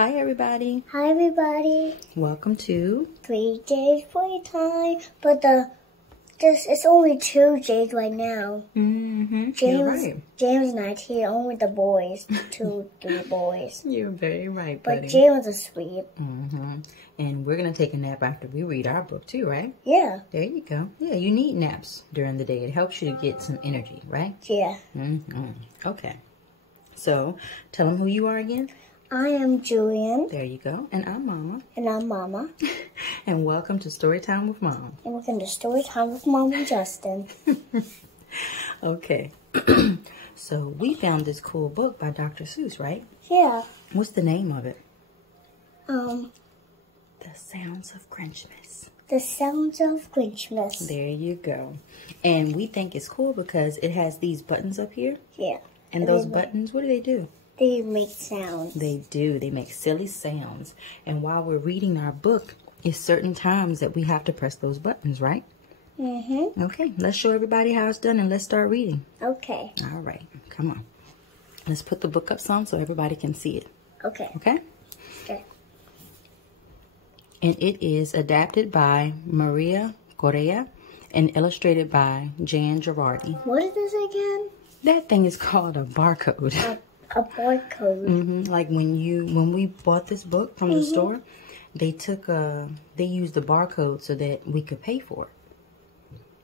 Hi everybody. Hi everybody. Welcome to 3 days playtime, but it's only 2 days right now. You're right. James not here, only the boys, 3 boys. You're very right, But buddy. James is asleep. And we're gonna take a nap after we read our book too, right? Yeah. There you go. Yeah, you need naps during the day. It helps you to get some energy, right? Yeah. Okay. So tell them who you are again. I am Julian. There you go. And I'm Mama. And I'm Mama. And welcome to Storytime with Mom. And we're going to story time with Mom and Justin. Okay. So we found this cool book by Dr. Seuss, right? Yeah. What's the name of it? The The Sounds of Grinchmas. Sounds of Grinchmas. There you go. And we think it's cool because it has these buttons up here. Yeah. And those buttons, what do? They make sounds. They do. They make silly sounds. And while we're reading our book, it's certain times that we have to press those buttons, right? Okay, let's show everybody how it's done and let's start reading. Okay. All right, come on. Let's put the book up some so everybody can see it. Okay. Okay? Okay. And it is adapted by Maria Correa and illustrated by Jan Gerardi. What is this again? That thing is called a barcode. A barcode. Like when we bought this book from the store, they used the barcode so that we could pay for it.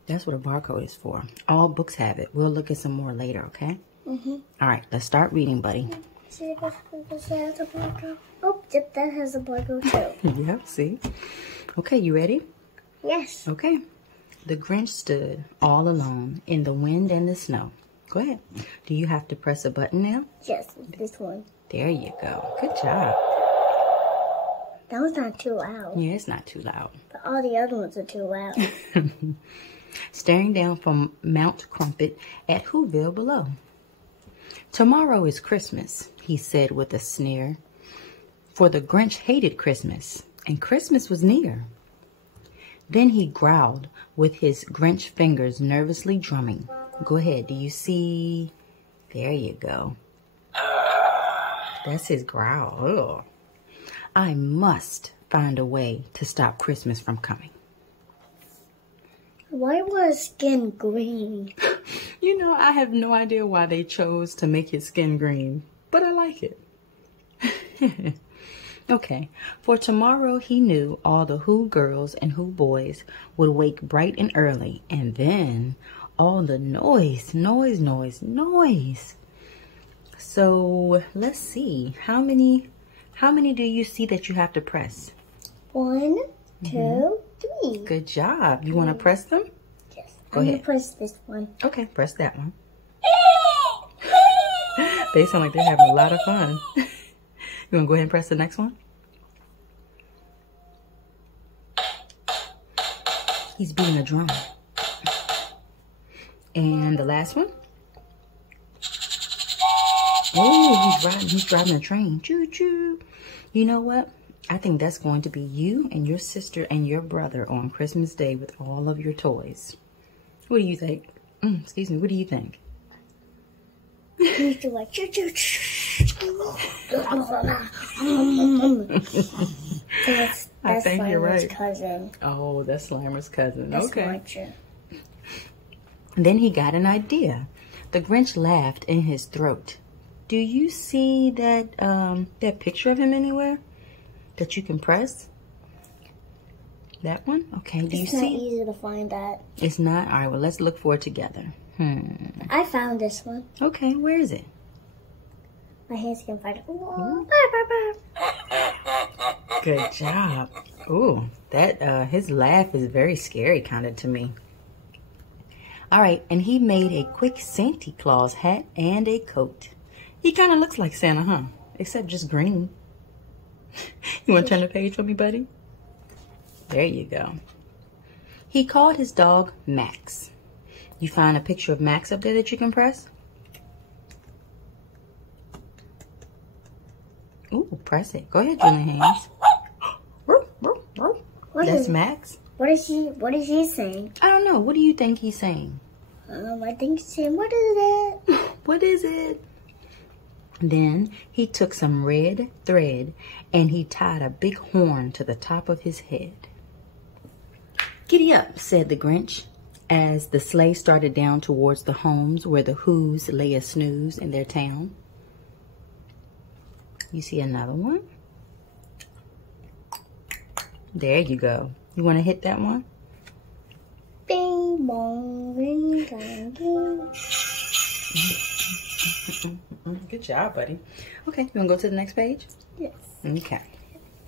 That's what a barcode is for. All books have it. We'll look at some more later, okay? All right, let's start reading, buddy. See if this has a barcode. Oh, yep, that has a barcode too. Yep, see? Okay, you ready? Yes. Okay. The Grinch stood all alone in the wind and the snow. Go ahead. Do you have to press a button now? Yes, this one. There you go. Good job. That was not too loud. Yeah, it's not too loud. But all the other ones are too loud. Staring down from Mount Crumpet at Whoville below. Tomorrow is Christmas, he said with a sneer. For the Grinch hated Christmas, and Christmas was near. Then he growled with his Grinch fingers nervously drumming. Go ahead. Do you see? There you go. That's his growl. Ugh. I must find a way to stop Christmas from coming. Why was his skin green? You know, I have no idea why they chose to make his skin green, but I like it. Okay, for tomorrow he knew all the Who girls and Who boys would wake bright and early, and then all the noise. So let's see, how many do you see that you have to press? 1, 2, 3. Good job. You want to press them? Yes. Go I'm ahead. gonna press this one. Okay, press that one. They sound like they're having a lot of fun. You want to go ahead and press the next one? He's beating a drum. And the last one? Oh, he's driving a train. Choo choo. You know what? I think that's going to be you and your sister and your brother on Christmas Day with all of your toys. What do you think? Excuse me, what do you think? You do like choo choo. That's think you're Slimer's right. cousin. Oh, that's Slimer's cousin. That's Okay. Marcher. Then he got an idea. The Grinch laughed in his throat. Do you see that that picture of him anywhere that you can press? That one? Okay, do you It's not see? easy to find that. It's not? All right, well, let's look for it together. I found this one. Okay, where is it? My hands can find it. Good job. Ooh, that his laugh is very scary kind of to me. All right, and he made a quick Santa Claus hat and a coat. He kind of looks like Santa, huh? Except just green. You want to turn the page for me, buddy? There you go. He called his dog Max. You find a picture of Max up there that you can press? Ooh, press it. Go ahead, Julian Haynes. That's Max. What is he saying? I don't know. What do you think he's saying? I think he's saying, what is it? What is it? Then he took some red thread and he tied a big horn to the top of his head. "Giddy up," said the Grinch, as the sleigh started down towards the homes where the Who's lay a snooze in their town. You see another one? There you go. You want to hit that one? Bing bong, ring dong ding. Good job, buddy. Okay, you want to go to the next page? Yes. Okay.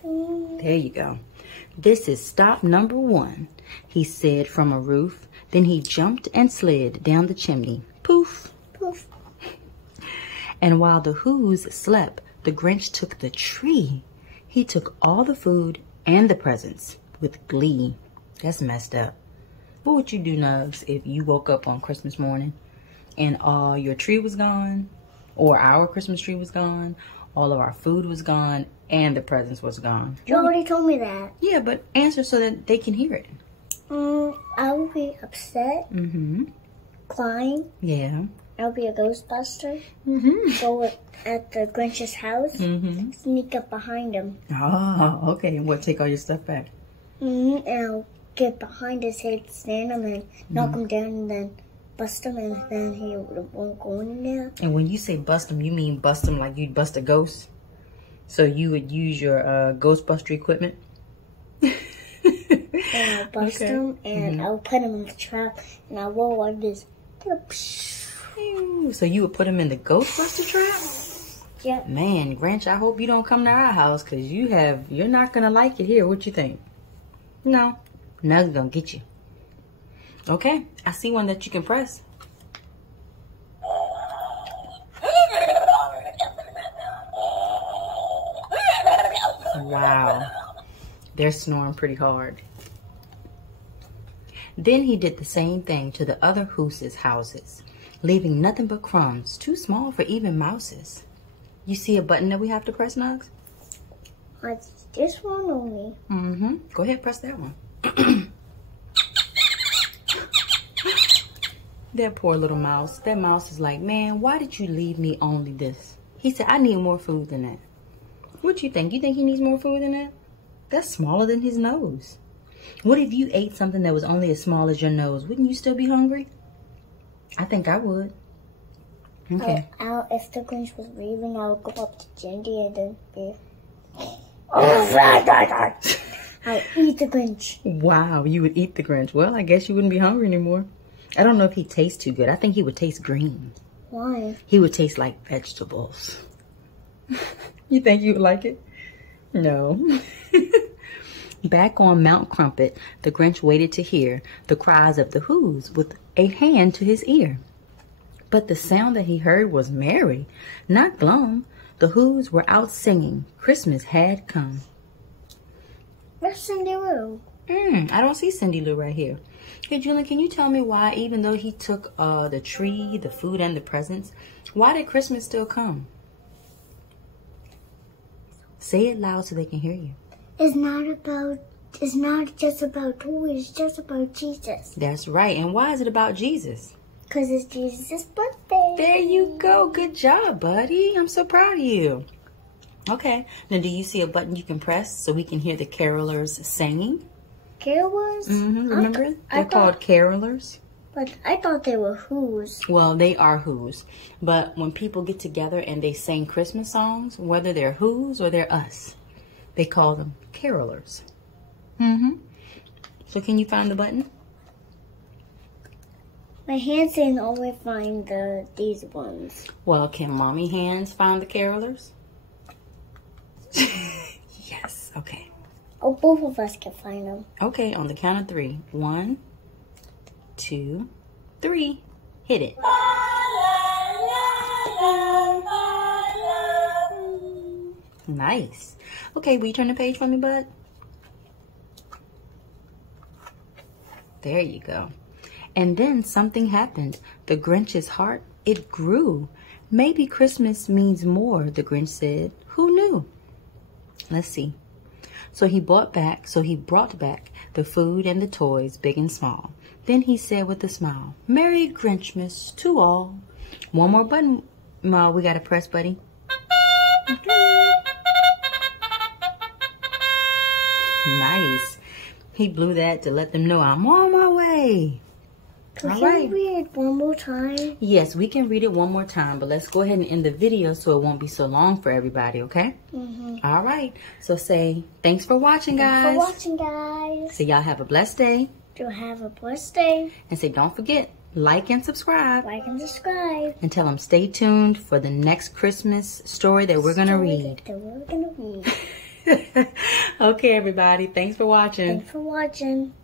There you go. "This is stop number 1, he said from a roof. Then he jumped and slid down the chimney. Poof. Poof. And while the Who's slept, the Grinch took the tree. He took all the food and the presents with glee." That's messed up. What would you do, Nugs, if you woke up on Christmas morning and all your tree was gone, or our Christmas tree was gone, all of our food was gone, and the presents was gone? You already told me that. Yeah, but answer so that they can hear it. I would be upset, crying. Yeah. I would be a Ghostbuster. Mm-hmm. Go at the Grinch's house. Sneak up behind him. Oh, okay. And what? Take all your stuff back? And I'll get behind his head, stand him, and knock him down, and then bust him, and then he won't go in there. And when you say bust him, you mean bust him like you'd bust a ghost? So you would use your Ghostbuster equipment? And I'll bust him, and I'll put him in the trap, and I'll roll like this. So you would put him in the Ghostbuster trap? Yep. Man, Grinch, I hope you don't come to our house, because you're not going to like it here. What you think? No. Nug's going to get you. Okay. I see one that you can press. Wow. They're snoring pretty hard. Then he did the same thing to the other Who's houses, leaving nothing but crumbs, too small for even mouses. You see a button that we have to press, Nugs? This one only. Go ahead, press that one. That poor little mouse. That mouse is like, "Man, why did you leave me only this?" He said, "I need more food than that." What you think? You think he needs more food than that? That's smaller than his nose. What if you ate something that was only as small as your nose? Wouldn't you still be hungry? I think I would. Okay. If the Grinch was leaving, I would go up to Jindy and then be... I'll eat the Grinch. Wow, you would eat the Grinch. Well, I guess you wouldn't be hungry anymore. I don't know if he tastes too good. I think he would taste green. Why? He would taste like vegetables. You think you would like it? No. Back on Mount Crumpet, the Grinch waited to hear the cries of the Who's with a hand to his ear. But the sound that he heard was merry, not glum. The Who's were out singing. Christmas had come. Where's Cindy Lou? I don't see Cindy Lou right here. Hey, Julian, can you tell me why, even though he took the tree, the food, and the presents, why did Christmas still come? Say it loud so they can hear you. It's not just about toys, it's just about Jesus. That's right. And why is it about Jesus? Because it's Jesus' birthday. There you go. Good job, buddy. I'm so proud of you. Okay. Now, do you see a button you can press so we can hear the carolers singing? Carolers? Remember? They're called carolers. But I thought they were Who's. Well, they are Who's. But when people get together and they sing Christmas songs, whether they're Who's or they're us, they call them carolers. So can you find the button? My hands didn't always find these ones. Well, can mommy hands find the carolers? Yes. Okay. Oh, both of us can find them. Okay, on the count of 3. 1, 2, 3. Hit it. Nice. Okay, will you turn the page for me, bud? There you go. And then something happened. The Grinch's heart, it grew. Maybe Christmas means more, the Grinch said. Who knew? Let's see. So he brought back the food and the toys, big and small. Then he said with a smile, Merry Grinchmas to all. One more button we got to press, buddy. Nice. He blew that to let them know I'm on my way. Can we read it one more time? Yes, we can read it one more time, but let's go ahead and end the video so it won't be so long for everybody, okay? All right. So say, thanks for watching, guys. Thanks for watching, guys. So y'all have a blessed day. You have a blessed day. And say, don't forget, like and subscribe. Like and subscribe. And tell them stay tuned for the next Christmas story that we're going to read. That we're going to read. Okay, everybody. Thanks for watching. Thanks for watching.